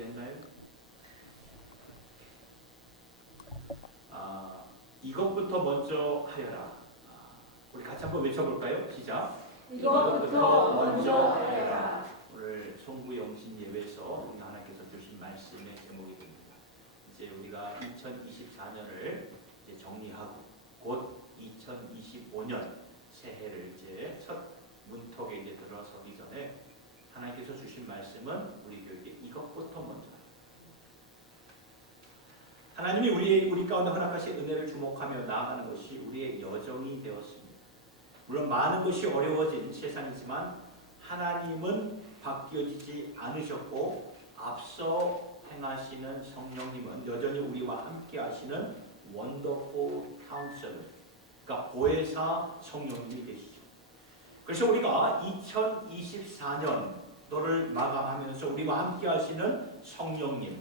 준비됐나요? 이것부터 먼저 하여라. 우리 같이 한번 외쳐볼까요? 시작. 이것부터 먼저 하여라. 오늘 송구영신 예배에서 우리 하나님께서 주신 말씀의 제목이 됩니다. 이제 우리가 2024년을 이제 정리하고 곧 2025년 새해를 이제 첫 문턱에 이제 들어서기 전에 하나님께서 주신 말씀은 우리 교회에 이것부터 먼저. 하나님이 우리 가운데 허락하신 은혜를 주목하며 나아가는 것이 우리의 여정이 되었습니다. 물론 많은 것이 어려워진 세상이지만 하나님은 바뀌어지지 않으셨고 앞서 행하시는 성령님은 여전히 우리와 함께 하시는 원더풀 카운셀러, 그러니까 보혜사 성령님이 되시죠. 그래서 우리가 2024년도를 마감하면서 우리와 함께 하시는 성령님,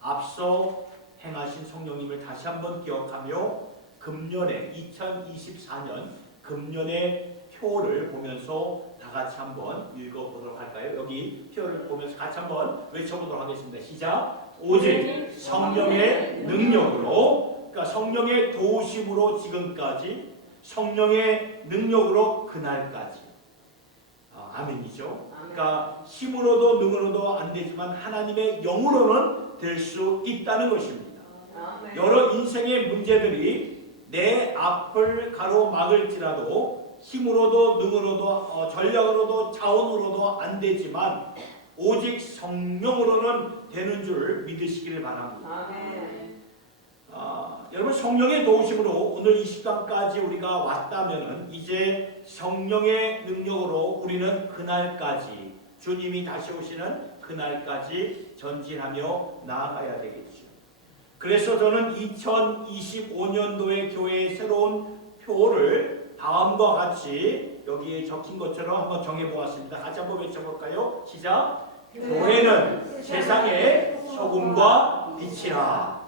앞서 행하신 성령님을 다시 한번 기억하며 금년에 2024년 금년의 표를 보면서 다 같이 한번 읽어보도록 할까요? 여기 표를 보면서 같이 한번 외쳐보도록 하겠습니다. 시작! 오직 성령의 능력으로, 그러니까 성령의 도우심으로 지금까지, 성령의 능력으로 그날까지. 아멘이죠. 그러니까 힘으로도 능으로도 안 되지만 하나님의 영으로는 될 수 있다는 것입니다. 여러 인생의 문제들이 내 앞을 가로막을지라도 힘으로도 능으로도 전략으로도 자원으로도 안 되지만 오직 성령으로는 되는 줄 믿으시기를 바랍니다. 여러분, 성령의 도우심으로 오늘 이 시간까지 우리가 왔다면 이제 성령의 능력으로 우리는 그날까지, 주님이 다시 오시는 그날까지 전진하며 나아가야 되겠죠. 그래서 저는 2025년도의 교회의 새로운 표를 다음과 같이 여기에 적힌 것처럼 한번 정해보았습니다. 같이 한번 외쳐볼까요? 시작! 교회는 세상의 소금과 빛이라.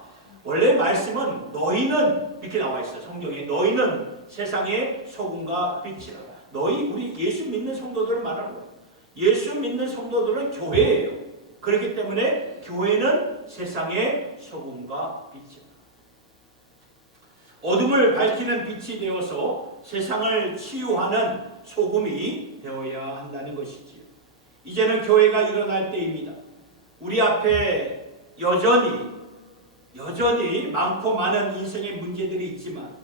원래 말씀은 너희는 이렇게 나와 있어요. 성경에 너희는 세상의 소금과 빛이라. 너희, 우리 예수 믿는 성도들을 말하는 거예요. 예수 믿는 성도들은 교회예요. 그렇기 때문에 교회는 세상의 소금과 빛이다. 어둠을 밝히는 빛이 되어서 세상을 치유하는 소금이 되어야 한다는 것이지요. 이제는 교회가 일어날 때입니다. 우리 앞에 여전히 많고 많은 인생의 문제들이 있지만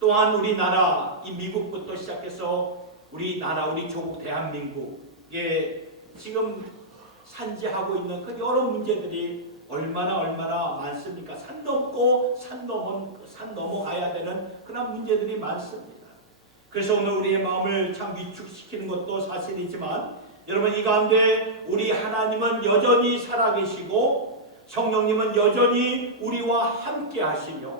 또한 우리나라, 이 미국부터 시작해서 우리나라, 우리 조국 대한민국에 지금 산재하고 있는 그 여러 문제들이 얼마나 많습니까? 산 넘어가야 되는 그런 문제들이 많습니다. 그래서 오늘 우리의 마음을 참 위축시키는 것도 사실이지만 여러분, 이 가운데 우리 하나님은 여전히 살아계시고 성령님은 여전히 우리와 함께 하시며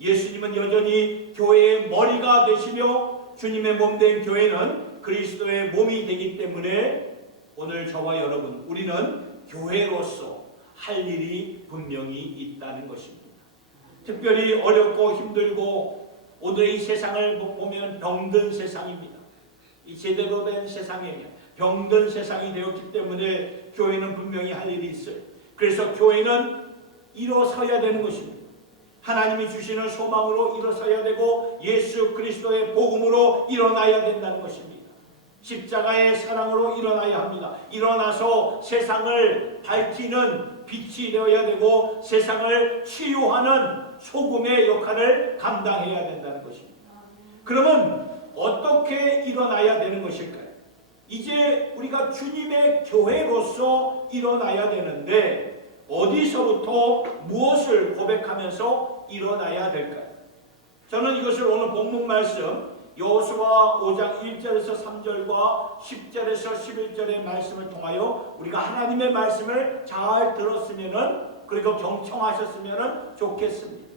예수님은 여전히 교회의 머리가 되시며 주님의 몸된 교회는 그리스도의 몸이 되기 때문에 오늘 저와 여러분, 우리는 교회로서 할 일이 분명히 있다는 것입니다. 특별히 어렵고 힘들고 오늘의 이 세상을 보면 병든 세상입니다. 이 제대로 된 세상에 병든 세상이 되었기 때문에 교회는 분명히 할 일이 있어요. 그래서 교회는 일어서야 되는 것입니다. 하나님이 주시는 소망으로 일어서야 되고 예수 그리스도의 복음으로 일어나야 된다는 것입니다. 십자가의 사랑으로 일어나야 합니다. 일어나서 세상을 밝히는 빛이 되어야 되고 세상을 치유하는 소금의 역할을 감당해야 된다는 것입니다. 그러면 어떻게 일어나야 되는 것일까요? 이제 우리가 주님의 교회로서 일어나야 되는데 어디서부터 무엇을 고백하면서 일어나야 될까요? 저는 이것을 오늘 본문 말씀 여호수아 5장 1절에서 3절과 10절에서 11절의 말씀을 통하여 우리가 하나님의 말씀을 잘 들었으면은, 그리고 경청하셨으면 좋겠습니다.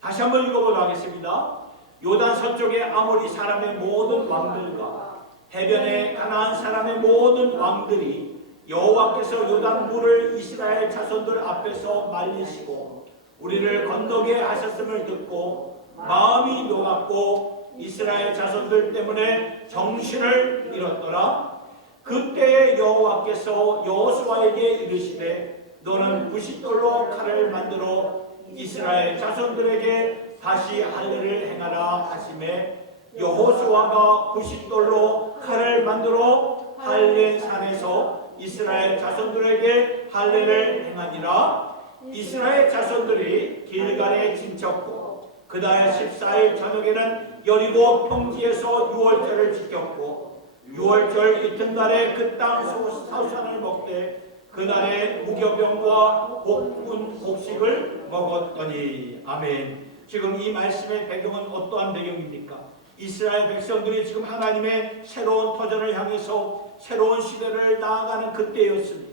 다시 한번 읽어보도록 하겠습니다. 요단 서쪽의 아모리 사람의 모든 왕들과 해변의 가나안 사람의 모든 왕들이 여호와께서 요단 물을 이스라엘 자손들 앞에서 말리시고 우리를 건너게 하셨음을 듣고 마음이 녹았고 이스라엘 자손들 때문에 정신을 잃었더라. 그때 여호와께서 여호수아에게 이르시되 너는 부싯돌로 칼을 만들어 이스라엘 자손들에게 다시 할례를 행하라 하심에 여호수아가 부싯돌로 칼을 만들어 할례산에서 이스라엘 자손들에게 할례를 행하니라. 이스라엘 자손들이 길갈에 진쳤고 그달 14일 저녁에는 여리고 평지에서 유월절을 지켰고 유월절 이튿날에 그 땅 사우산을 먹되 그날에 무교병과 복군 곡식을 먹었더니. 아멘. 지금 이 말씀의 배경은 어떠한 배경입니까? 이스라엘 백성들이 지금 하나님의 새로운 터전을 향해서 새로운 시대를 나아가는 그때였습니다.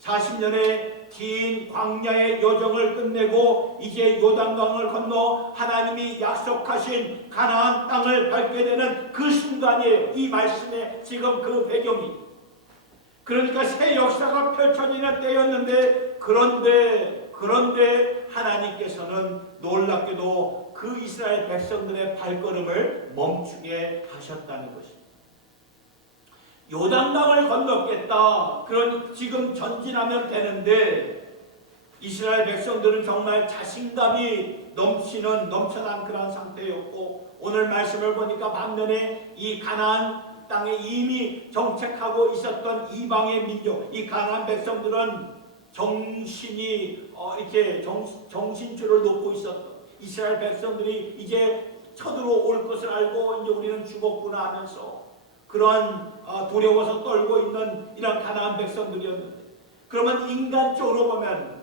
40년의 긴 광야의 여정을 끝내고 이제 요단강을 건너 하나님이 약속하신 가나안 땅을 밟게 되는 그 순간이에요. 이 말씀의 지금 그 배경이. 그러니까 새 역사가 펼쳐지는 때였는데 그런데 하나님께서는 놀랍게도 그 이스라엘 백성들의 발걸음을 멈추게 하셨다는 것입니다. 요단강을 건넜겠다. 그런 지금 전진하면 되는데 이스라엘 백성들은 정말 자신감이 넘쳐난 그런 상태였고 오늘 말씀을 보니까 반면에 이 가나안 땅에 이미 정착하고 있었던 이방의 민족, 이 가나안 백성들은 정신이 이렇게 정신줄을 놓고 있었던 이스라엘 백성들이 이제 쳐들어올 것을 알고 이제 우리는 죽었구나 하면서 그러한 두려워서 떨고 있는 이런 가나안 백성들이었는데 그러면 인간적으로 보면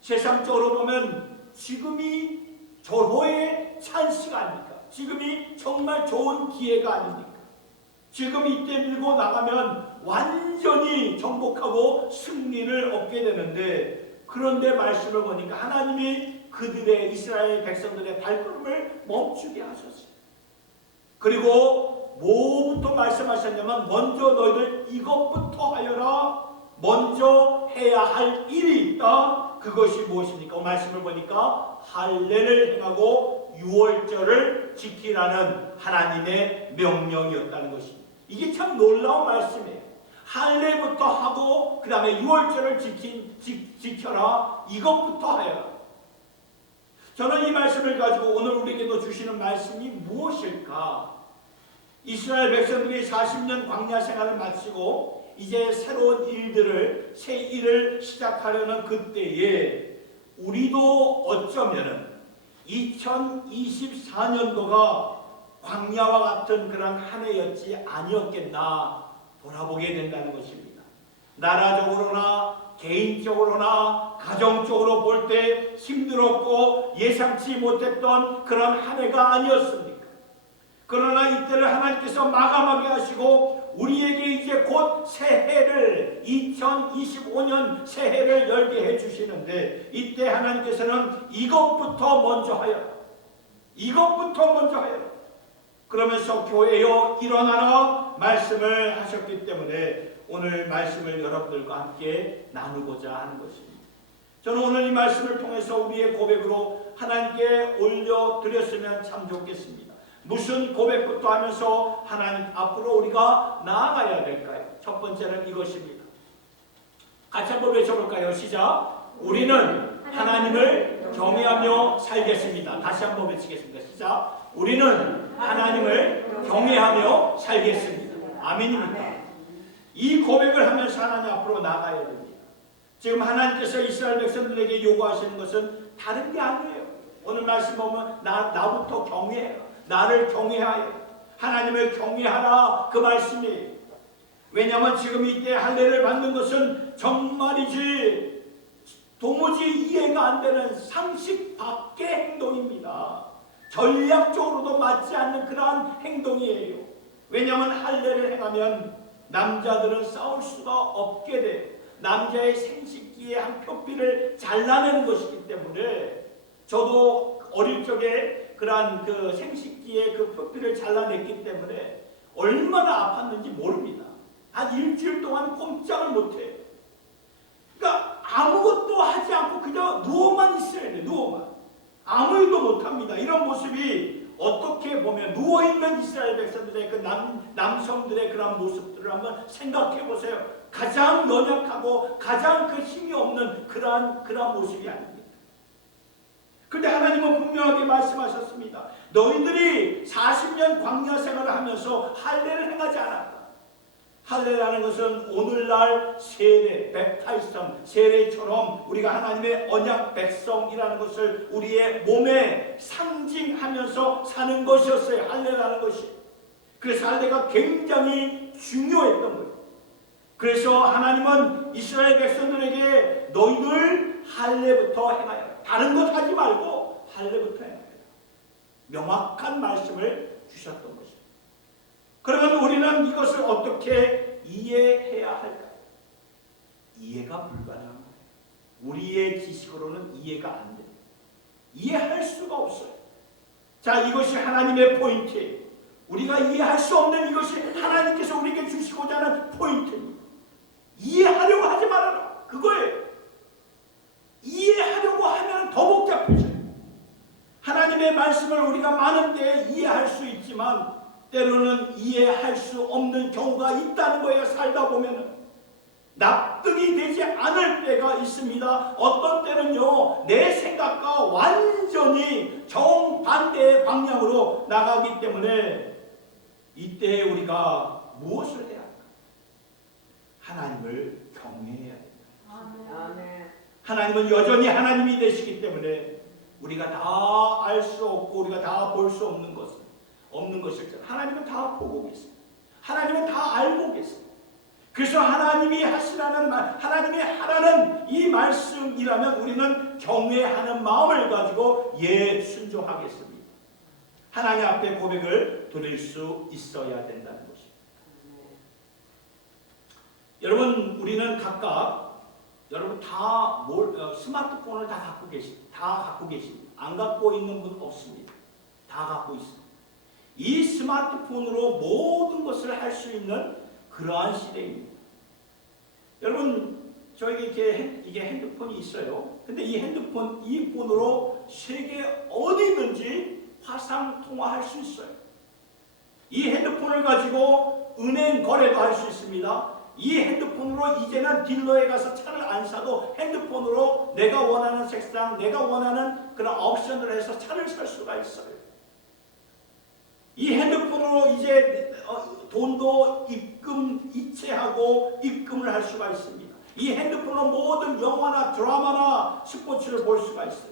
세상적으로 보면 지금이 절호의 찬스가 아닙니까? 지금이 정말 좋은 기회가 아닙니까? 지금 이때 밀고 나가면 완전히 정복하고 승리를 얻게 되는데 그런데 말씀을 보니까 하나님이 그들의 이스라엘 백성들의 발걸음을 멈추게 하셨어요. 그리고 뭐부터 말씀하셨냐면 먼저 너희들 이것부터 하여라. 먼저 해야 할 일이 있다. 그것이 무엇입니까? 말씀을 보니까 할례를 행하고 유월절을 지키라는 하나님의 명령이었다는 것입니다. 이게 참 놀라운 말씀이에요. 할례부터 하고 그 다음에 유월절을 지켜라. 이것부터 하여라. 저는 이 말씀을 가지고 오늘 우리에게도 주시는 말씀이 무엇일까? 이스라엘 백성들이 40년 광야 생활을 마치고 이제 새로운 일들을 새 일을 시작하려는 그때에 우리도 어쩌면은 2024년도가 광야와 같은 그런 한 해였지 아니었겠나 돌아보게 된다는 것입니다. 나라적으로나 개인적으로나 가정적으로 볼 때 힘들었고 예상치 못했던 그런 한 해가 아니었습니까? 그러나 이때를 하나님께서 마감하게 하시고 우리에게 이제 곧 새해를 2025년 새해를 열게 해주시는데 이때 하나님께서는 이것부터 먼저 하여라. 이것부터 먼저 하여라. 그러면서 교회여 일어나라 말씀을 하셨기 때문에 오늘 말씀을 여러분들과 함께 나누고자 하는 것입니다. 저는 오늘 이 말씀을 통해서 우리의 고백으로 하나님께 올려드렸으면 참 좋겠습니다. 무슨 고백부터 하면서 하나님 앞으로 우리가 나아가야 될까요? 첫 번째는 이것입니다. 같이 한번 외쳐볼까요? 시작. 우리는 하나님을 경외하며 살겠습니다. 다시 한번 외치겠습니다. 시작. 우리는 하나님을 경외하며 살겠습니다. 아멘입니다. 이 고백을 하면서 하나님 앞으로 나가야 됩니다. 지금 하나님께서 이스라엘 백성들에게 요구하시는 것은 다른 게 아니에요. 오늘 말씀 보면 나부터 경외해요. 나를 경외하여 하나님을 경외하라 그 말씀이에요. 왜냐하면 지금 이때 할례를 받는 것은 정말이지 도무지 이해가 안 되는 상식 밖의 행동입니다. 전략적으로도 맞지 않는 그러한 행동이에요. 왜냐하면 할례를 행하면 남자들은 싸울 수가 없게 돼요. 남자의 생식기의 한 표피를 잘라내는 것이기 때문에 저도 어릴 적에 그러한 그 생식기의 그 표피를 잘라냈기 때문에 얼마나 아팠는지 모릅니다. 한 일주일 동안 꼼짝을 못해요. 그러니까 아무것도 하지 않고 그냥 누워만 있어야 돼요. 누워만. 아무 일도 못합니다. 이런 모습이 어떻게 보면 누워있는 이스라엘 백성들의 그 남성들의 그런 모습들을 한번 생각해 보세요. 가장 연약하고 가장 그 힘이 없는 그러한 모습이 아닙니다. 그런데 하나님은 분명하게 말씀하셨습니다. 너희들이 40년 광야 생활을 하면서 할례를 행하지 않았다. 할례라는 것은 오늘날 세례, 뵙타이스텀, 세례처럼 우리가 하나님의 언약 백성이라는 것을 우리의 몸에 상징하면서 사는 것이었어요. 할례라는 것이. 그래서 할례가 굉장히 중요했던 거예요. 그래서 하나님은 이스라엘 백성들에게 너희들 할례부터 행하여 다른 것 하지 말고 할례부터 행하여 명확한 말씀을 주셨던 것입니다. 그러면 우리는 이것을 어떻게 이해해야 할까요? 이해가 불가능한 거예요. 우리의 지식으로는 이해가 안 됩니다. 이해할 수가 없어요. 자, 이것이 하나님의 포인트예요. 우리가 이해할 수 없는 이것이 하나님께서 우리에게 주시고자 하는 포인트입니다. 이해하려고 하지 말아라. 그거예요. 이해하려고 하면 더 복잡해져요. 하나님의 말씀을 우리가 많은 때에 이해할 수 있지만 때로는 이해할 수 없는 경우가 있다는 거예요. 살다 보면은 납득이 되지 않을 때가 있습니다. 어떤 때는요, 내 생각과 완전히 정반대의 방향으로 나가기 때문에 이때 우리가 무엇을 해야 할까? 하나님을 경외해야 됩니다. 아멘. 하나님은 여전히 하나님이 되시기 때문에 우리가 다 알 수 없고 우리가 다 볼 수 없는 것을 하나님은 다 보고 계세요. 하나님은 다 알고 계세요. 그래서 하나님이 하시라는 말, 하나님이 하라는 이 말씀이라면 우리는 경외하는 마음을 가지고 순종하겠습니다. 하나님 앞에 고백을 드릴 수 있어야 된다는 것입니다. 여러분, 우리는 각각 여러분 다 스마트폰을 다 갖고 계십니다. 안 갖고 있는 분 없습니다. 다 갖고 있습니다. 이 스마트폰으로 모든 것을 할 수 있는 그러한 시대입니다. 여러분, 저에게 이게 핸드폰이 있어요. 근데 이 폰으로 세계 어디든지 화상 통화할 수 있어요. 이 핸드폰을 가지고 은행 거래도 할 수 있습니다. 이 핸드폰으로 이제는 딜러에 가서 차를 안 사도 핸드폰으로 내가 원하는 색상, 내가 원하는 그런 옵션을 해서 차를 살 수가 있어요. 이 핸드폰으로 이제 돈도 이체하고 입금을 할 수가 있습니다. 이 핸드폰으로 모든 영화나 드라마나 스포츠를 볼 수가 있어요.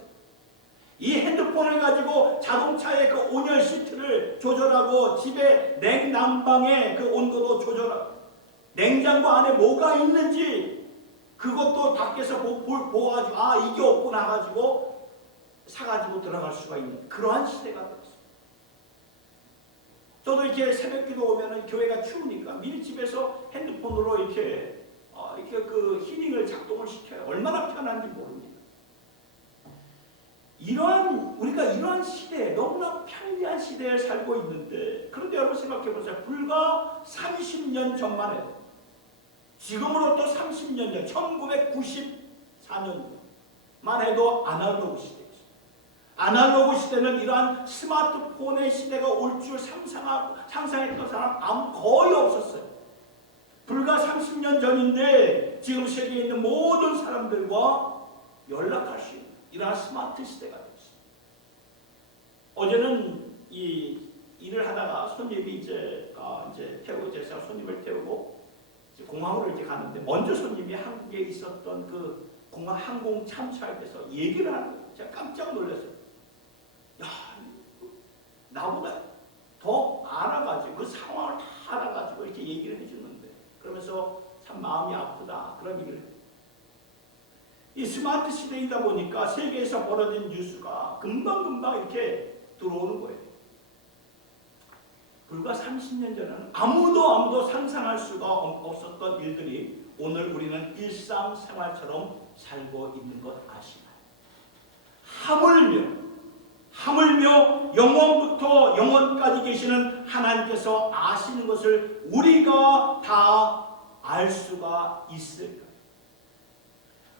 이 핸드폰을 가지고 자동차의 그 온열 시트를 조절하고 집에 냉난방의 그 온도도 조절하고 냉장고 안에 뭐가 있는지 그것도 밖에서 보아가지고 이게 없구나 가지고 사가지고 들어갈 수가 있는 그러한 시대가 되었습니다. 저도 이렇게 새벽기도 오면은 교회가 추우니까 미리 집에서 핸드폰으로 이렇게 그 히링을 작동을 시켜요. 얼마나 편한지 모릅니다. 우리가 이러한 시대에 너무나 편리한 시대에 살고 있는데, 그런데 여러분 생각해 보세요. 불과 30년 전만 해도, 지금으로부터 30년 전, 1994년만 해도 아날로그 시대였어요. 아날로그 시대는 이러한 스마트폰의 시대가 올 줄 상상했던 사람 거의 없었어요. 불과 30년 전인데 지금 세계에 있는 모든 사람들과 연락할 수 있는 이러한 스마트 시대가 되었습니다. 어제는 이 일을 하다가 손님이 이제 제가 손님을 태우고 이제 공항으로 이렇게 가는데 먼저 손님이 한국에 있었던 그 공항 항공 참사에 대해서 얘기를 하는 거예요. 제가 깜짝 놀랐어요. 야, 나보다 더 알아가지고 그 상황을 다 알아가지고 이렇게 얘기를 해주는데, 그러면서 참 마음이 아프다 그런 얘기를 해요. 이 스마트 시대이다 보니까 세계에서 벌어진 뉴스가 금방금방 이렇게 들어오는 거예요. 불과 30년 전에는 아무도 상상할 수가 없었던 일들이 오늘 우리는 일상생활처럼 살고 있는 것 아시나요? 하물며 영원부터 영원까지 계시는 하나님께서 아시는 것을 우리가 다 알 수가 있을까?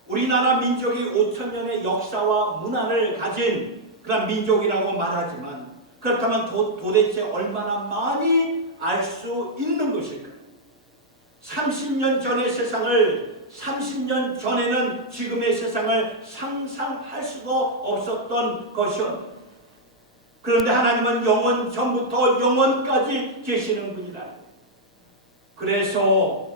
우리나라 민족이 5,000년의 역사와 문화를 가진 그런 민족이라고 말하지만, 그렇다면 도대체 얼마나 많이 알 수 있는 것일까? 30년 전의 세상을 30년 전에는 지금의 세상을 상상할 수도 없었던 것이었습니다. 그런데 하나님은 영원 전부터 영원까지 계시는 분이다. 그래서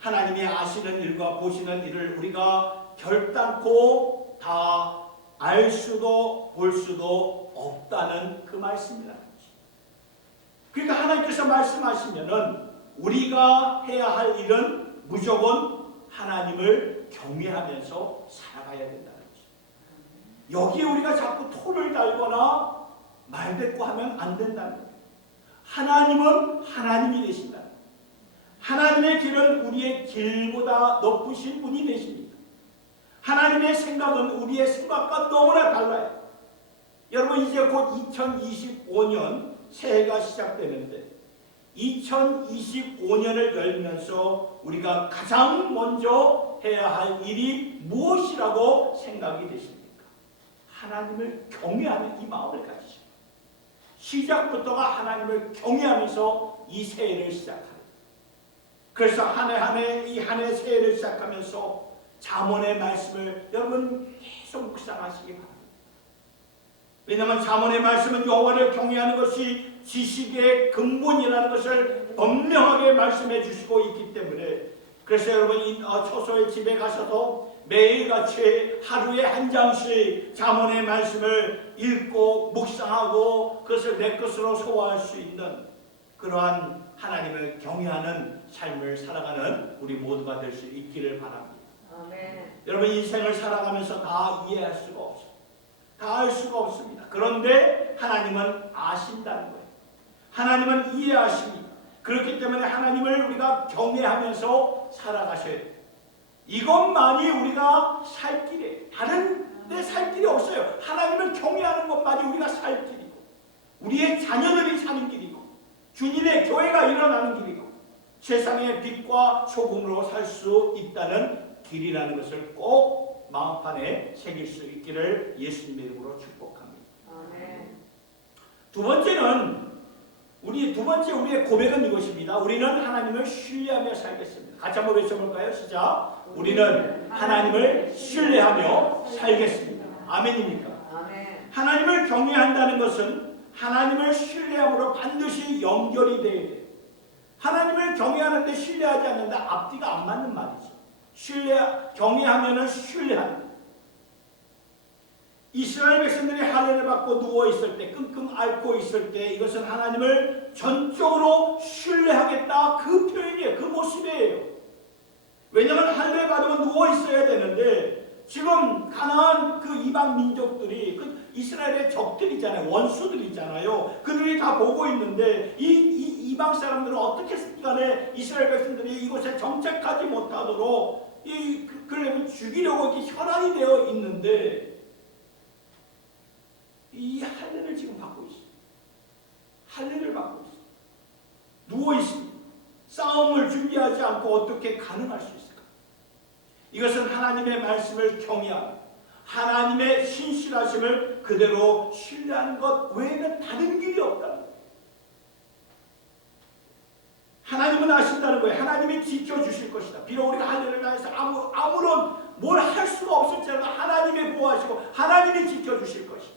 하나님이 아시는 일과 보시는 일을 우리가 결단코 다 알 수도 볼 수도 없다는 그 말씀이라는 거죠. 그러니까 하나님께서 말씀하시면은 우리가 해야 할 일은 무조건 하나님을 경외하면서 살아가야 된다는 거죠. 여기에 우리가 자꾸 토를 달거나 말뱉고 하면 안 된다는 거예요. 하나님은 하나님이 되신다. 하나님의 길은 우리의 길보다 높으신 분이 되십니다. 하나님의 생각은 우리의 생각과 너무나 달라요. 여러분 이제 곧 2025년 새해가 시작되는데 2025년을 열면서 우리가 가장 먼저 해야 할 일이 무엇이라고 생각이 되십니까? 하나님을 경외하는 이 마음을 가지시고 시작부터가 하나님을 경외하면서 이 새해를 시작합니다. 그래서 한 해 새해를 시작하면서 잠언의 말씀을 여러분 계속 묵상하시기 바랍니다. 왜냐하면 잠언의 말씀은 여호와를 경외하는 것이 지식의 근본이라는 것을 분명하게 말씀해 주시고 있기 때문에 그래서 여러분 처소의 집에 가셔서 매일같이 하루에 한 장씩 잠언의 말씀을 읽고 묵상하고 그것을 내 것으로 소화할 수 있는 그러한 하나님을 경외하는 삶을 살아가는 우리 모두가 될 수 있기를 바랍니다. 아멘. 여러분 인생을 살아가면서 다 이해할 수가 없어요. 다 알 수가 없습니다. 그런데 하나님은 아신다는 거예요. 하나님은 이해하십니다. 그렇기 때문에 하나님을 우리가 경외하면서 살아가셔야 돼요. 이것만이 우리가 살 길이에요. 다른 데 살 길이 없어요. 하나님을 경외하는 것만이 우리가 살 길이고 우리의 자녀들이 사는 길이고 주님의 교회가 일어나는 길이고 세상의 빛과 소금으로 살 수 있다는 길이라는 것을 꼭 마음판에 새길 수 있기를 예수님의 이름으로 축복합니다. 아멘. 두 번째는 우리의 고백은 이것입니다. 우리는 하나님을 신뢰하며 살겠습니다. 같이 한번 외쳐볼까요? 시작. 우리는 하나님을 신뢰하며 살겠습니다. 아멘입니까? 아멘. 하나님을 경외한다는 것은 하나님을 신뢰함으로 반드시 연결이 돼야 돼요. 하나님을 경외하는데 신뢰하지 않는다. 앞뒤가 안 맞는 말이죠. 경외하면은 신뢰한다. 이스라엘 백성들이 할례를 받고 누워있을 때, 끙끙 앓고 있을 때 이것은 하나님을 전적으로 신뢰하겠다 그 표현이에요. 그 모습이에요. 왜냐하면 할례 받으면 누워있어야 되는데 지금 가나안 그 이방 민족들이 그 이스라엘의 적들이잖아요. 원수들이잖아요. 그들이 다 보고 있는데 이방 사람들은 어떻게 간에 이스라엘 백성들이 이곳에 정착하지 못하도록 그러려면 죽이려고 이렇게 혈안이 되어 있는데 이 할례를 지금 받고 있어요. 할례를 받고 있어요. 누워 있습니다. 싸움을 준비하지 않고 어떻게 가능할 수 있을까? 이것은 하나님의 말씀을 경외하고 하나님의 신실하심을 그대로 신뢰하는 것 외에는 다른 길이 없다는 거예요. 하나님은 아신다는 거예요. 하나님이 지켜주실 것이다. 비록 우리가 할례를 다해서 아무런 뭘 할 수가 없을지라도 하나님이 보호하시고 하나님이 지켜주실 것이다.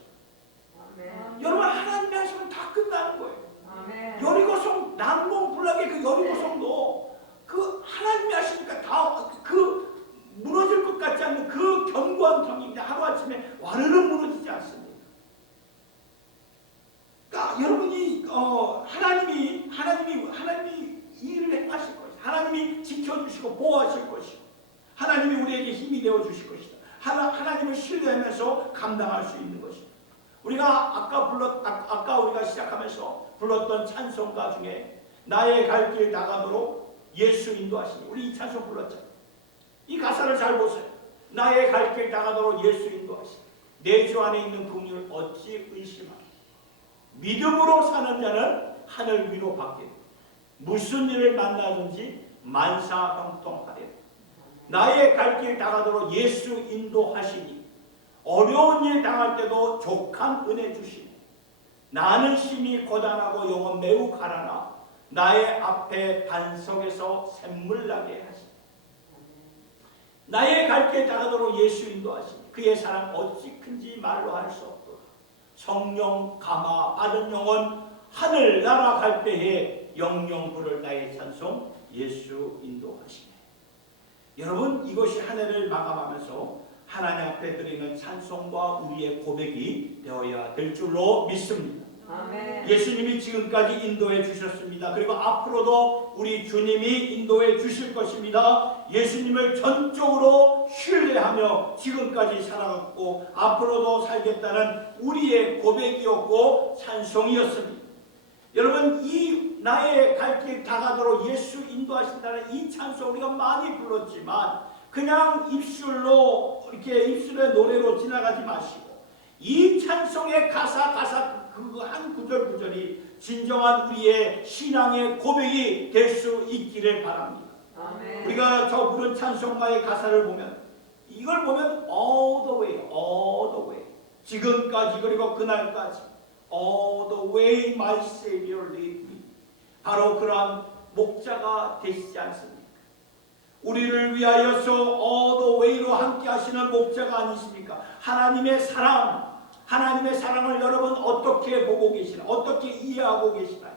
아멘. 여러분 하나님이 하시면 다 끝나는 거예요. 아멘. 여리고성 난공불락의 그 여리고성도 그 하나님이 하시니까 다 그 무너질 것 같지 않는 그 견고한 성인데 하루아침에 와르르 무너지지 않습니다. 그러니까 여러분이 하나님이 일을 행하실 것이다. 하나님이 지켜주시고 보호하실 것이고 하나님이 우리에게 힘이 되어주실 것이다. 하나님을 신뢰하면서 감당할 수 있는 것이다. 우리가 아까 우리가 시작하면서 불렀던 찬송가 중에 나의 갈 길 나가도록 예수 인도하시니 우리 이 찬송 불렀잖아요. 이 가사를 잘 보세요. 나의 갈 길 나가도록 예수 인도하시니 내 주 안에 있는 긍휼을 어찌 의심하리. 믿음으로 사는 자는 하늘 위로 받게 무슨 일을 만나든지 만사형통하리라. 나의 갈 길 나가도록 예수 인도하시니 어려운 일 당할 때도 족한 은혜 주시니 나는 심히 고단하고 영혼 매우 가라나 나의 앞에 반석에서 샘물 나게 하시니 나의 갈 길 다가도록 예수 인도하시니 그의 사랑 어찌 큰지 말로 할 수 없도다. 성령 감화 받은 영혼 하늘 날아갈 때에 영영 부를 나의 찬송 예수 인도하시네. 여러분, 이것이 한 해를 마감하면서 하나님 앞에 드리는 찬송과 우리의 고백이 되어야 될 줄로 믿습니다. 아멘. 예수님이 지금까지 인도해 주셨습니다. 그리고 앞으로도 우리 주님이 인도해 주실 것입니다. 예수님을 전적으로 신뢰하며 지금까지 살아갔고 앞으로도 살겠다는 우리의 고백이었고 찬송이었습니다. 여러분, 이 나의 갈 길 다가도록 예수 인도하신다는 이 찬송 우리가 많이 불렀지만 그냥 입술로 이렇게 입술의 노래로 지나가지 마시고 이 찬송의 가사 그 한 구절 구절이 진정한 우리의 신앙의 고백이 될 수 있기를 바랍니다. 아멘. 우리가 저 부른 찬송가의 가사를 보면 이걸 보면 all the way 지금까지 그리고 그날까지 all the way my Savior lead me 바로 그러한 목자가 되시지 않습니까? 우리를 위하여서 all the way로 함께 하시는 목자가 아니십니까? 하나님의 사랑을 여러분 어떻게 보고 계시나? 어떻게 이해하고 계시나요?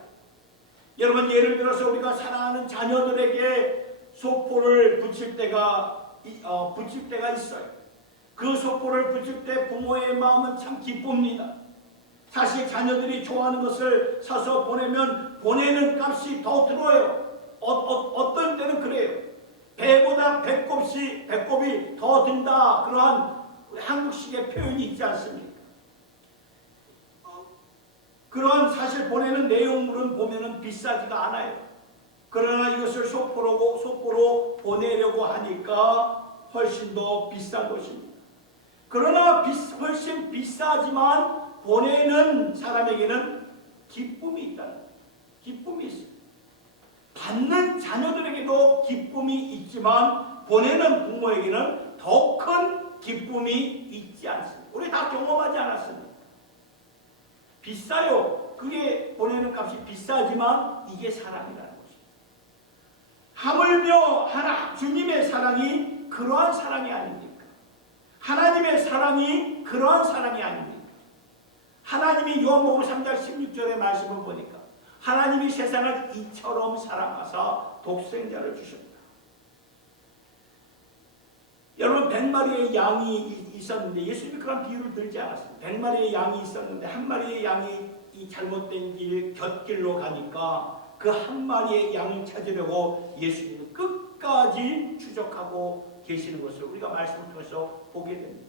여러분, 예를 들어서 우리가 사랑하는 자녀들에게 소포를 붙일 때가 있어요. 그 소포를 붙일 때 부모의 마음은 참 기쁩니다. 사실 자녀들이 좋아하는 것을 사서 보내면 보내는 값이 더 들어요. 어떤 때는 그래요. 배보다 배꼽이 더 든다. 그러한 한국식의 표현이 있지 않습니까? 그러한 사실 보내는 내용물은 보면은 비싸지가 않아요. 그러나 이것을 소포로 보내려고 하니까 훨씬 더 비싼 것입니다. 그러나 훨씬 비싸지만 보내는 사람에게는 기쁨이 있다는 거예요. 기쁨이 있어요. 받는 자녀들에게도 기쁨이 있지만 보내는 부모에게는 더 큰 기쁨이 있지 않습니다. 우리 다 경험하지 않았습니까? 비싸요. 그게 보내는 값이 비싸지만 이게 사랑이라는 것입니다. 하물며 주님의 사랑이 그러한 사랑이 아닙니까? 하나님의 사랑이 그러한 사랑이 아닙니까? 하나님이 요한복음 3장 16절의 말씀을 보니까 하나님이 세상을 이처럼 사랑하사 독생자를 주셨다. 여러분, 100마리의 양이 있었는데 예수님이 그런 비유를 들지 않았습니다. 100마리의 양이 있었는데 한 마리의 양이 이 잘못된 곁길로 가니까 그 한 마리의 양을 찾으려고 예수님은 끝까지 추적하고 계시는 것을 우리가 말씀을 통해서 보게 됩니다.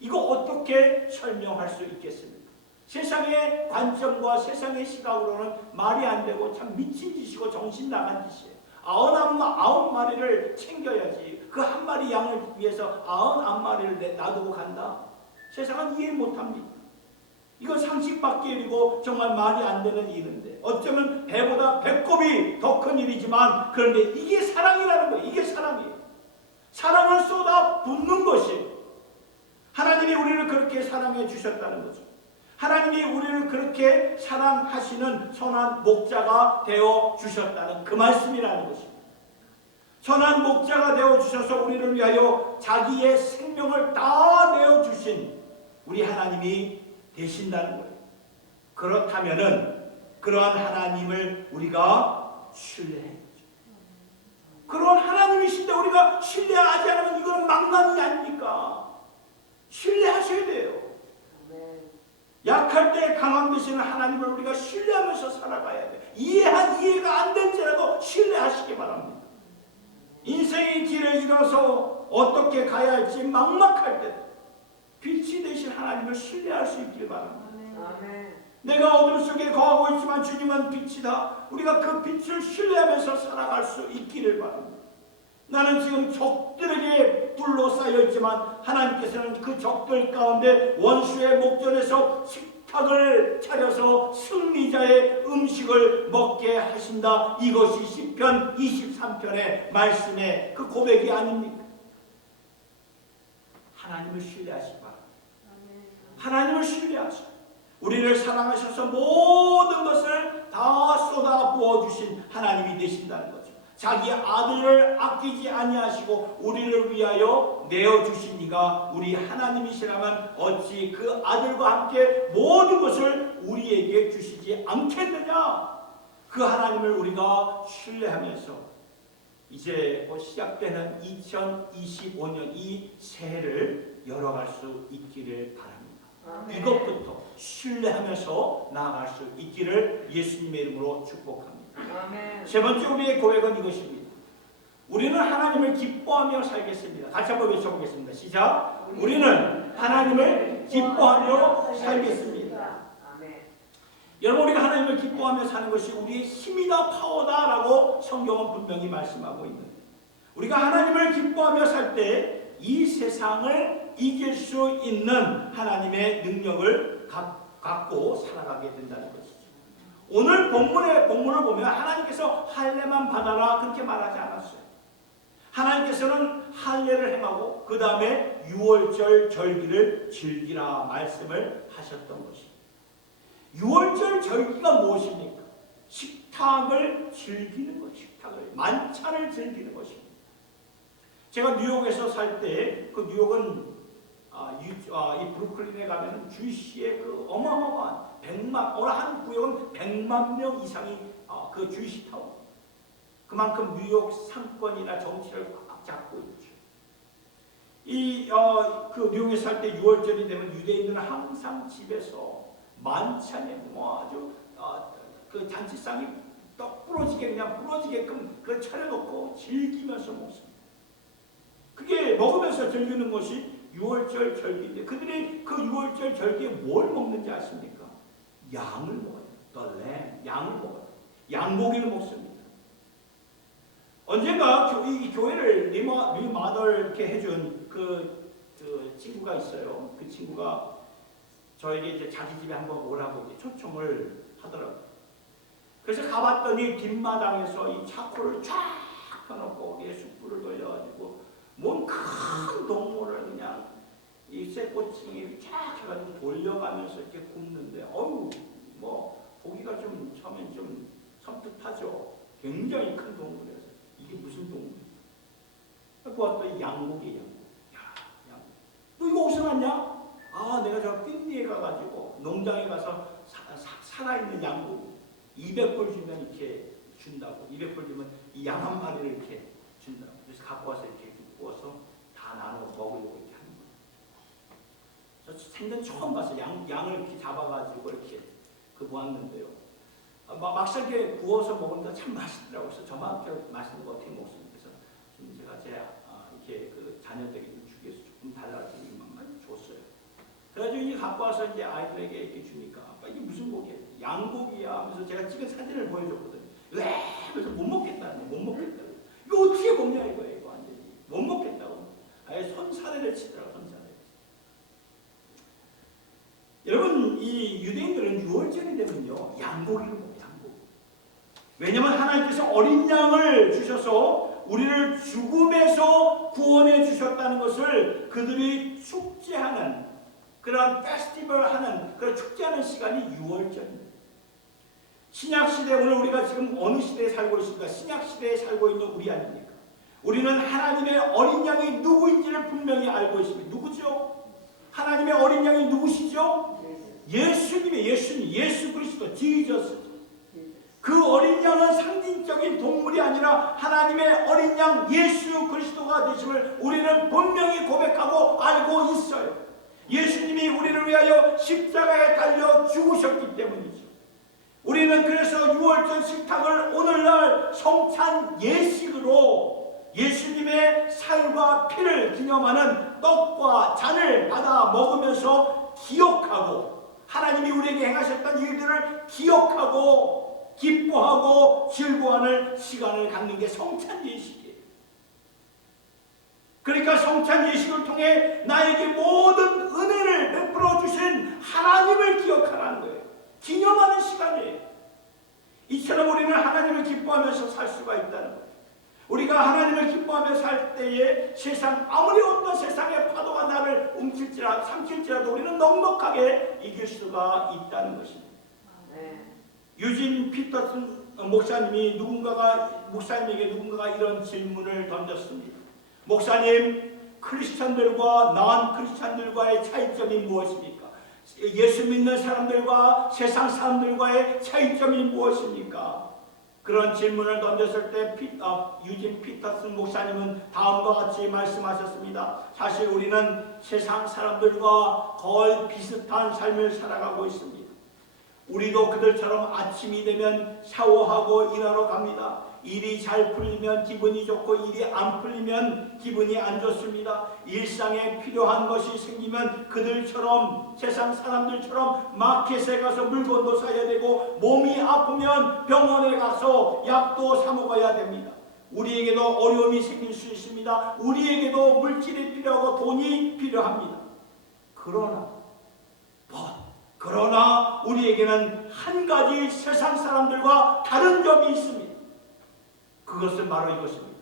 이거 어떻게 설명할 수 있겠습니까? 세상의 관점과 세상의 시각으로는 말이 안 되고 참 미친 짓이고 정신 나간 짓이에요. 99마리를 챙겨야지 그 한 마리 양을 위해서 99마리를 놔두고 간다. 세상은 이해 못합니다. 이건 상식 밖의 일이고 정말 말이 안 되는 일인데 어쩌면 배보다 배꼽이 더 큰 일이지만 그런데 이게 사랑이라는 거예요. 이게 사랑이에요. 사랑을 쏟아 붓는 것이 하나님이 우리를 그렇게 사랑해 주셨다는 거죠. 하나님이 우리를 그렇게 사랑하시는 선한 목자가 되어 주셨다는 그 말씀이라는 것입니다. 선한 목자가 되어 주셔서 우리를 위하여 자기의 생명을 다 내어 주신 우리 하나님이 되신다는 거예요. 그렇다면은 그러한 하나님을 우리가 신뢰해야죠. 그런 하나님이신데 우리가 신뢰하지 않으면 이건 망나니 아닙니까? 신뢰하셔야 돼요. 약할 때 강함 되시는 하나님을 우리가 신뢰하면서 살아가야 돼요. 이해가 안 될지라도 신뢰하시기 바랍니다. 인생의 길을 잃어서 어떻게 가야 할지 막막할 때 빛이 되신 하나님을 신뢰할 수 있길 바랍니다. 아멘. 내가 어둠 속에 거하고 있지만 주님은 빛이다. 우리가 그 빛을 신뢰하면서 살아갈 수 있기를 바랍니다. 나는 지금 적들에게 둘러싸여 있지만 하나님께서는 그 적들 가운데 원수의 목전에서 식탁을 차려서 승리자의 음식을 먹게 하신다. 이것이 시편 23편의 말씀의 그 고백이 아닙니까? 하나님을 신뢰하시기 바랍니다. 하나님을 신뢰하시고 우리를 사랑하셔서 모든 것을 다 쏟아 부어주신 하나님이 되신다는 거죠. 자기 아들을 아끼지 아니하시고 우리를 위하여 내어주신 이가 우리 하나님이시라면 어찌 그 아들과 함께 모든 것을 우리에게 주시지 않겠느냐. 그 하나님을 우리가 신뢰하면서 이제 곧 시작되는 2025년 이 새해를 열어갈 수 있기를 바랍니다. 아멘. 이것부터 신뢰하면서 나아갈 수 있기를 예수님의 이름으로 축복합니다. 아멘. 세 번째 우리의 고백은 이것입니다. 우리는 하나님을 기뻐하며 살겠습니다. 같이 한번 외쳐보겠습니다. 시작. 우리는 하나님을 기뻐하며 살겠습니다. 아멘. 여러분, 우리가 하나님을 기뻐하며 사는 것이 우리의 힘이다 파워다라고 성경은 분명히 말씀하고 있는데, 우리가 하나님을 기뻐하며 살 때 이 세상을 이길 수 있는 하나님의 능력을 갖고 살아가게 된다는 것이죠. 오늘 본문을 보면 하나님께서 할례만 받아라 그렇게 말하지 않았어요. 하나님께서는 할례를 행하고 그 다음에 유월절 절기를 즐기라 말씀을 하셨던 것입니다. 유월절 절기가 무엇입니까? 식탁을 즐기는 것, 식탁을 만찬을 즐기는 것입니다. 제가 뉴욕에서 살 때 그 뉴욕은 이 브루클린에 가면 주시의 그 어마어마한 어느 한 구역은 100만 명 이상이 그 주시 타운. 그만큼 뉴욕 상권이나 정치를 꽉 잡고 있죠. 그 뉴욕에 살 때 6월절이 되면 유대인들은 항상 집에서 만찬에 아주 그 잔치상이 떡 부러지게 그냥 부러지게끔 그걸 차려놓고 즐기면서 먹습니다. 그게 먹으면서 즐기는 것이 6월절 절기인데 그들이 그 6월절 절기에 뭘 먹는지 아십니까? 양을 먹어요. The lamb, 양을 먹어요. 양고기를 먹습니다. 언젠가 이 교회를 리마더 이렇게 해준 그 친구가 있어요. 그 친구가 저에게 이제 자기 집에 한번 오라고 이제 초청을 하더라고요. 그래서 가봤더니 뒷마당에서 이 차코를 쫙 펴놓고 거기에 숯불을 돌려가지고 뭔 큰 동물을 그냥 이 쇠꼬치를 쫙 해가지고 돌려가면서 이렇게 굽는데 뭐 보기가 좀 처음엔 좀 섬뜩하죠. 굉장히 큰 동물이어서 이게 무슨 동물이야? 보았더니 양고기예요. 양. 너 이거 어디서 났냐? 내가 저 핀디에 가가지고 농장에 가서 살아있는 양고기 200불 주면 이렇게 준다고. 200불 주면 이 양 한 마리를 이렇게 준다고. 그래서 갖고 와서 이렇게 구워서 다 나눠 먹으려고 이렇게 하는 거예요. 저 생전 처음 봤어요. 양을 이렇게 잡아가지고 이렇게 보았는데요. 막상 이렇게 구워서 먹으니까 참 맛있더라고요. 그래서 저만큼 맛있는 거 어떻게 먹습니까? 그래서 좀 제가 이렇게 그 자녀들에게 좀 주기 위해서 조금 달라고 많이 줬어요. 그래가지고 이제 갖고 와서 이제 아이들에게 이렇게 주니까 아빠 이게 무슨 고기야? 양고기야 하면서 제가 찍은 사진을 보여줬거든요. 왜? 그래서 못 먹겠다는 거예요. 못 먹겠다고. 이거 어떻게 먹냐 이거예요. 이거 완전히 못 먹겠다고. 아예 손사래를 치더라고. 손사래. 여러분 이 유대인들은 6월절이 되면요 양고기를 먹어요. 양고기. 왜냐하면 하나님께서 어린 양을 주셔서 우리를 죽음에서 구원해 주셨다는 것을 그들이 축제하는 그런 페스티벌하는 그런 축제하는 시간이 6월절입니다. 신약시대 오늘 우리가 지금 어느 시대에 살고 있습니까? 신약시대에 살고 있는 우리 아닙니까? 우리는 하나님의 어린 양이 누구인지를 분명히 알고 있습니다. 누구죠? 하나님의 어린 양이 누구시죠? 예수님의 예수 그리스도 지저스. 그 어린 양은 상징적인 동물이 아니라 하나님의 어린 양 예수 그리스도가 되심을 우리는 분명히 고백하고 알고 있어요. 예수님이 우리를 위하여 십자가에 달려 죽으셨기 때문이죠. 우리는 그래서 6월절 식탁을 오늘날 성찬 예식으로 예수님의 살과 피를 기념하는 떡과 잔을 받아 먹으면서 기억하고 하나님이 우리에게 행하셨던 일들을 기억하고 기뻐하고 즐거워하는 시간을 갖는 게 성찬 예식이에요. 그러니까 성찬 예식을 통해 나에게 모든 은혜를 베풀어 주신 하나님을 기억하라는 거예요. 기념하는 시간이에요. 이처럼 우리는 하나님을 기뻐하면서 살 수가 있다는 거예요. 우리가 하나님을 기뻐하며 살 때에 세상 아무리 어떤 세상의 파도가 나를 움찔 삼킬지라도 우리는 넉넉하게 이길 수가 있다는 것입니다. 아멘. 유진 피터슨 목사님에게 누군가가 이런 질문을 던졌습니다. 목사님, 크리스찬들과 나은 크리스찬들과의 차이점이 무엇입니까? 예수 믿는 사람들과 세상 사람들과의 차이점이 무엇입니까? 그런 질문을 던졌을 때 유진 피터슨 목사님은 다음과 같이 말씀하셨습니다. 사실 우리는 세상 사람들과 거의 비슷한 삶을 살아가고 있습니다. 우리도 그들처럼 아침이 되면 샤워하고 일하러 갑니다. 일이 잘 풀리면 기분이 좋고 일이 안 풀리면 기분이 안 좋습니다. 일상에 필요한 것이 생기면 그들처럼 세상 사람들처럼 마켓에 가서 물건도 사야 되고 몸이 아프면 병원에 가서 약도 사 먹어야 됩니다. 우리에게도 어려움이 생길 수 있습니다. 우리에게도 물질이 필요하고 돈이 필요합니다. 그러나 우리에게는 한 가지 세상 사람들과 다른 점이 있습니다. 그것은 바로 이것입니다.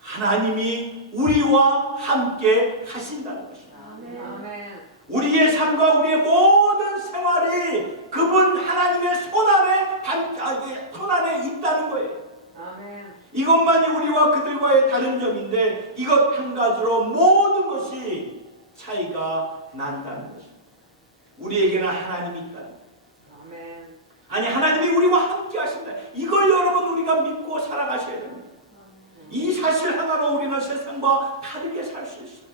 하나님이 우리와 함께 하신다는 것입니다. 아멘. 우리의 삶과 우리의 모든 생활이 그분 하나님의 손 안에 있다는 거예요. 아멘. 이것만이 우리와 그들과의 다른 점인데 이것 한 가지로 모든 것이 차이가 난다는 것입니다. 우리에게는 하나님이 있다는 거예요. 아멘. 아니, 하나님이 우리와 함께 하신다. 이걸 여러분 우리가 믿고 살아가셔야 됩니다. 이 사실 하나로 우리는 세상과 다르게 살 수 있어요.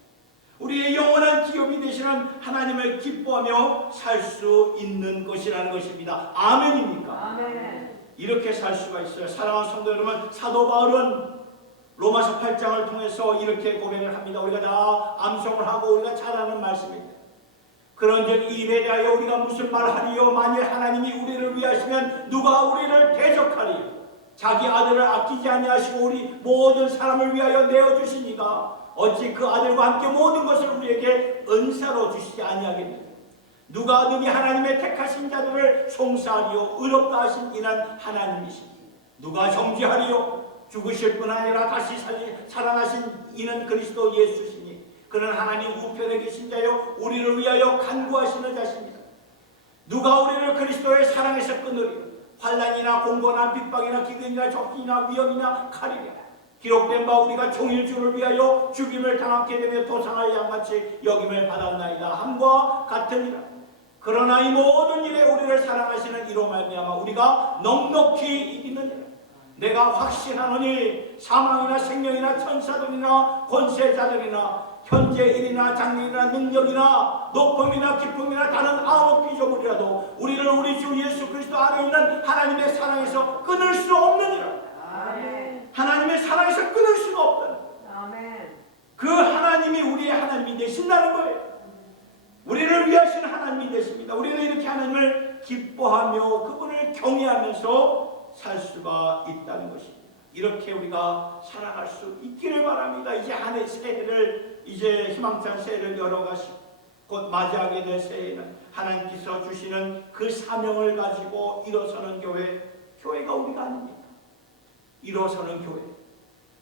우리의 영원한 기업이 되시는 하나님을 기뻐하며 살 수 있는 것이라는 것입니다. 아멘입니까? 아멘. 이렇게 살 수가 있어요. 사랑하는 성도 여러분, 사도 바울은 로마서 8장을 통해서 이렇게 고백을 합니다. 우리가 다 암송을 하고 우리가 잘 아는 말씀입니다. 그런즉 이 일에 대하여 우리가 무슨 말하리요? 만일 하나님이 우리를 위하시면 누가 우리를 대적하리요? 자기 아들을 아끼지 아니하시고 우리 모든 사람을 위하여 내어주시니가 어찌 그 아들과 함께 모든 것을 우리에게 은사로 주시지 아니하겠느냐? 누가 능히 하나님의 택하신 자들을 송사하리요? 의롭다 하신 이는 하나님이시니 누가 정죄하리요? 죽으실 뿐 아니라 다시 살아나신 이는 그리스도 예수시니 그는 하나님 우편에 계신 자요 우리를 위하여 간구하시는 자십니다. 누가 우리를 그리스도의 사랑에서 끊으리요? 환난이나 공고나 핍박이나 기근이나 적진이나 위험이나 칼이라. 기록된 바 우리가 종일 주를 위하여 죽임을 당하게 되며 도상할 양같이 여김을 받았나이다 함과 같으니라. 그러나 이 모든 일에 우리를 사랑하시는 이로 말미암아 우리가 넉넉히 이기느니라. 내가 확신하노니 사망이나 생명이나 천사들이나 권세자들이나 현재 일이나 장래이나 능력이나 높음이나 기쁨이나 다른 아무 피조물이라도 우리를 우리 주 예수 그리스도 안에 있는 하나님의 사랑에서 끊을 수 없느니라. 아멘. 하나님의 사랑에서 끊을 수가 없다는 거예요. 아멘. 그 하나님이 우리의 하나님이 되신다는 거예요. 우리를 위하신 하나님이 되십니다. 우리는 이렇게 하나님을 기뻐하며 그분을 경외하면서 살 수가 있다는 것입니다. 이렇게 우리가 살아갈 수 있기를 바랍니다. 이제 한 해 새해를 이제 희망찬 새해를 열어가시고 곧 맞이하게 될 새해에는 하나님께서 주시는 그 사명을 가지고 일어서는 교회가 우리가 아닙니다. 일어서는 교회,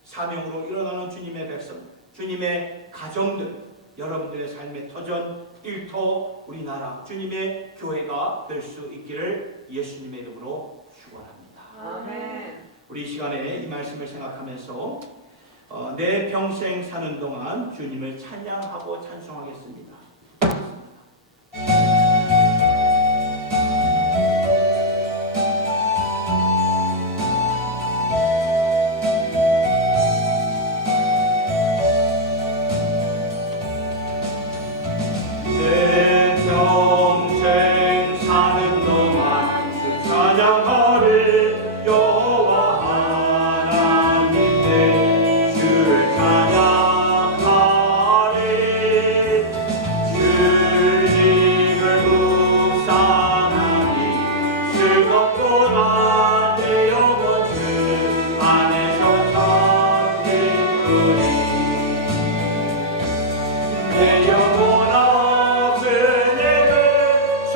사명으로 일어나는 주님의 백성, 주님의 가정들, 여러분들의 삶의 터전, 일터, 우리나라 주님의 교회가 될 수 있기를 예수님의 이름으로 축원합니다. 아멘. 우리 이 시간에 이 말씀을 생각하면서 내 평생 사는 동안 주님을 찬양하고 찬송하겠습니다. 내 영혼아 그네를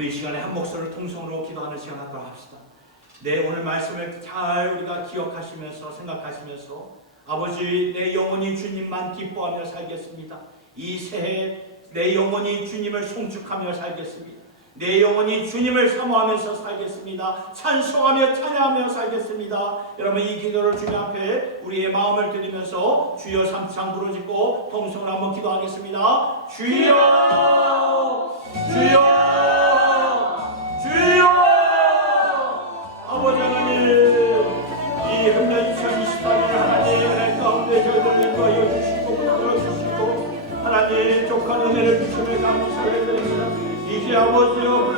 우리 이 시간에 한 목소리를 통성으로 기도하는 시간 하도록 합시다. 네, 오늘 말씀을 잘 우리가 기억하시면서 생각하시면서 아버지, 내 영혼이 주님만 기뻐하며 살겠습니다. 이 새해 내 영혼이 주님을 송축하며 살겠습니다. 내 영혼이 주님을 사모하면서 살겠습니다. 찬송하며 찬양하며 살겠습니다. 여러분, 이 기도를 주님 앞에 우리의 마음을 드리면서 주여 삼창 부르짖고 통성을 한번 기도하겠습니다. 주여, 주여, 주여. 아버지 하나님, 이 현대 2024년 하나님 은혜 가운데 저희들을 인도하여 주시고 붙들어주시고 하나님 족한 은혜를 주심에 감사를 드립니다. 이제 아버지여